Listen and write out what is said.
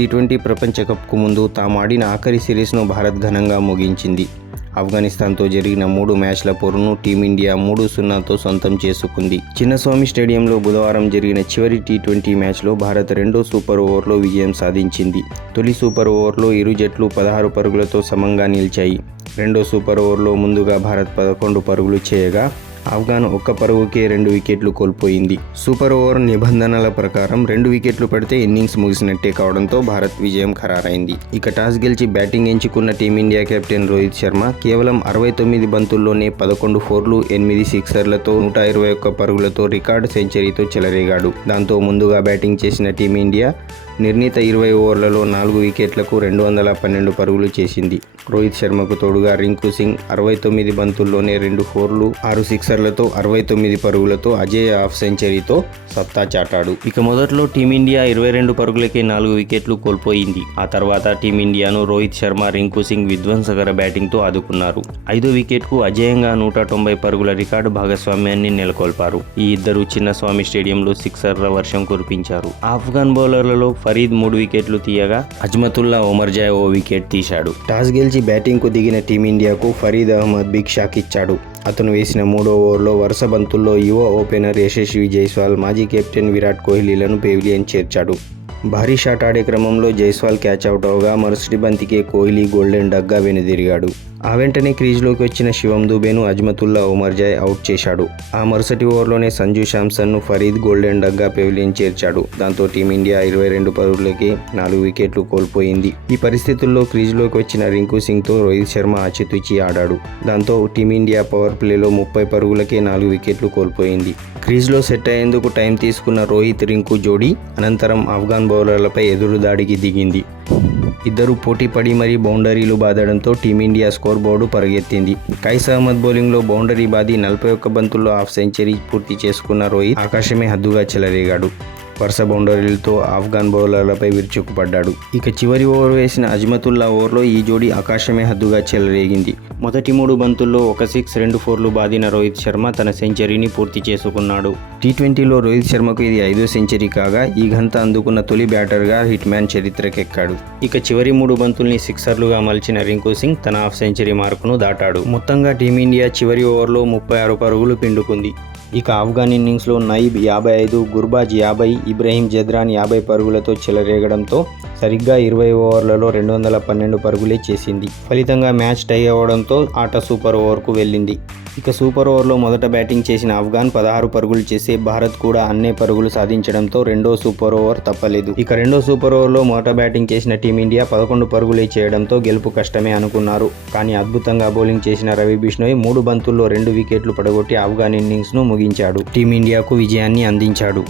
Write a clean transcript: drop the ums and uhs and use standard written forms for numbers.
T20 ప్రపంచ కప్కు ముందు తాము ఆడిన ఆఖరి సిరీస్ను భారత్ ఘనంగా ముగించింది. ఆఫ్ఘనిస్తాన్తో జరిగిన 3 మ్యాచ్ల పోరును టీమిండియా 3-0తో సొంతం చేసుకుంది. చిన్నస్వామి స్టేడియంలో బుధవారం జరిగిన చివరి టీ20 మ్యాచ్లో భారత్ రెండో సూపర్ ఓవర్లో విజయం సాధించింది. తొలి సూపర్ ఓవర్లో ఇరు జట్లు 16 పరుగులతో సమంగా నిలిచాయి. రెండో సూపర్ ఓవర్లో ముందుగా భారత్ 11 పరుగులు చేయగా ఆఫ్ఘాన్ ఒక్క పరుగుకే 2 వికెట్లు కోల్పోయింది. సూపర్ ఓవర్ నిబంధనల ప్రకారం 2 వికెట్లు పడితే ఇన్నింగ్స్ ముగిసినట్టే కావడంతో భారత్ విజయం ఖరారైంది. ఇక టాస్ గెలిచి బ్యాటింగ్ ఎంచుకున్న టీమిండియా కెప్టెన్ రోహిత్ శర్మ కేవలం 69 బంతుల్లోనే 11 ఫోర్లు, 8 సిక్సర్లతో 121 పరుగులతో రికార్డు సెంచరీతో చెలరేగాడు. దాంతో ముందుగా బ్యాటింగ్ చేసిన టీమిండియా నిర్ణీత 20 ఓవర్లలో 4 వికెట్లకు 212 పరుగులు చేసింది. రోహిత్ శర్మకు తోడుగా రింకు సింగ్ 69 బంతుల్లోనే 2 ఫోర్లు, 6 సిక్సర్లతో 69 పరుగులతో అజేయ హాఫ్ సెంచరీతో సత్తా చాటాడు. ఇక మొదట్లో టీమిండియా 22 పరుగులకే 4 వికెట్లు కోల్పోయింది. ఆ తర్వాత టీమిండియాను రోహిత్ శర్మ, రింకు సింగ్ విధ్వంసకర బ్యాటింగ్తో ఆదుకున్నారు. 5వ వికెట్కు అజేయంగా 190 పరుగుల రికార్డు భాగస్వామ్యాన్ని నెలకొల్పారు. ఈ ఇద్దరు చిన్నస్వామి స్టేడియంలో సిక్సర్ల వర్షం కురిపించారు. ఆఫ్ఘాన్ బౌలర్లలో ఫరీద్ 3 వికెట్లు తీయగా అజ్మతుల్లా ఒమర్జాయ్ ఓ వికెట్ తీశాడు. టాస్ గెలిచి బ్యాటింగ్కు దిగిన టీమిండియాకు ఫరీద్ అహ్మద్ బిగ్ షాక్ ఇచ్చాడు. అతను వేసిన 3వ ఓవర్లో వరుస బంతుల్లో యువ ఓపెనర్ యశస్వి జైస్వాల్, మాజీ కెప్టెన్ విరాట్ కోహ్లీలను పెవిలియన్ చేర్చాడు. భారీ షాట్ ఆడే క్రమంలో జైస్వాల్ క్యాచ్అవుట్ అవగా మరుసటి బంతికే కోహ్లీ గోల్డెన్ డగ్గా వెనుదిరిగాడు. ఆ వెంటనే క్రీజ్లోకి వచ్చిన శివం దుబేను అజ్మతుల్లా ఒమర్జాయ్ అవుట్ చేశాడు. ఆ మరుసటి ఓవర్లోనే సంజు శాంసన్ను ఫరీద్ గోల్డెన్ డగ్గా పెవిలియన్ చేర్చాడు. దాంతో టీమిండియా 22 పరుగులకే 4 వికెట్లు కోల్పోయింది. ఈ పరిస్థితుల్లో క్రీజ్లోకి వచ్చిన రింకు సింగ్తో రోహిత్ శర్మ ఆచితూచి ఆడాడు. దాంతో టీమిండియా పవర్ ప్లేలో 30 పరుగులకే 4 వికెట్లు కోల్పోయింది. క్రీజ్లో సెట్ అయ్యేందుకు టైం తీసుకున్న రోహిత్, రింకు జోడీ అనంతరం ఆఫ్ఘాన్ బౌలర్లపై ఎదురుదాడికి దిగింది. ఇద్దరు పోటీ పడి మరీ బౌండరీలు బాదడంతో టీమిండియా స్కోర్ బోర్డు పరుగెత్తింది. కైస్ అహ్మద్ బౌలింగ్లో బౌండరీ బాది 41 బంతుల్లో హాఫ్ సెంచరీ పూర్తి చేసుకున్న రోహిత్ ఆకాశమే హద్దుగా చెలరేగాడు. వరుస బౌండరీలతో ఆఫ్ఘాన్ బౌలర్లపై విరుచుకుపడ్డాడు. ఇక చివరి ఓవర్ వేసిన అజ్మతుల్లా ఓవర్లో ఈ జోడీ ఆకాశమే హద్దుగా చెలరేగింది. మొదటి 3 బంతుల్లో 1 సిక్స్, 2 ఫోర్లు బాదిన రోహిత్ శర్మ తన సెంచరీని పూర్తి చేసుకున్నాడు. టీ20లో రోహిత్ శర్మకు ఇది 5వ సెంచరీ కాగా ఈ ఘనత అందుకున్న తొలి బ్యాటర్గా హిట్ మ్యాన్ చరిత్రకెక్కాడు. ఇక చివరి 3 బంతుల్ని సిక్సర్లుగా మలిచిన రింకు సింగ్ తన హాఫ్ సెంచరీ మార్కును దాటాడు. మొత్తంగా టీమిండియా చివరి ఓవర్లో 36 పరుగులు పిండుకుంది. ఇక ఆఫ్ఘాన్ ఇన్నింగ్స్లో నయీబ్ 55, గుర్బాజ్ 50, ఇబ్రహీం జద్రాన్ 50 పరుగులతో చెలరేగడంతో సరిగ్గా 20 ఓవర్లలో 212 పరుగులే చేసింది. ఫలితంగా మ్యాచ్ టై అవ్వడంతో ఆట సూపర్ ఓవర్కు వెళ్ళింది. ఇక సూపర్ ఓవర్లో మొదట బ్యాటింగ్ చేసిన ఆఫ్ఘాన్ 16 పరుగులు చేసే భారత్ కూడా అన్నే పరుగులు సాధించడంతో రెండో సూపర్ ఓవర్ తప్పలేదు. ఇక రెండో సూపర్ ఓవర్లో మొదట బ్యాటింగ్ చేసిన టీమిండియా 11 పరుగులే చేయడంతో గెలుపు కష్టమే అనుకున్నారు. కానీ అద్భుతంగా బౌలింగ్ చేసిన రవి బిష్ణోయ్ 3 బంతుల్లో 2 వికెట్లు పడగొట్టి ఆఫ్ఘాన్ ఇన్నింగ్స్ను ముగించాడు. టీమిండియాకు విజయాన్ని అందించాడు.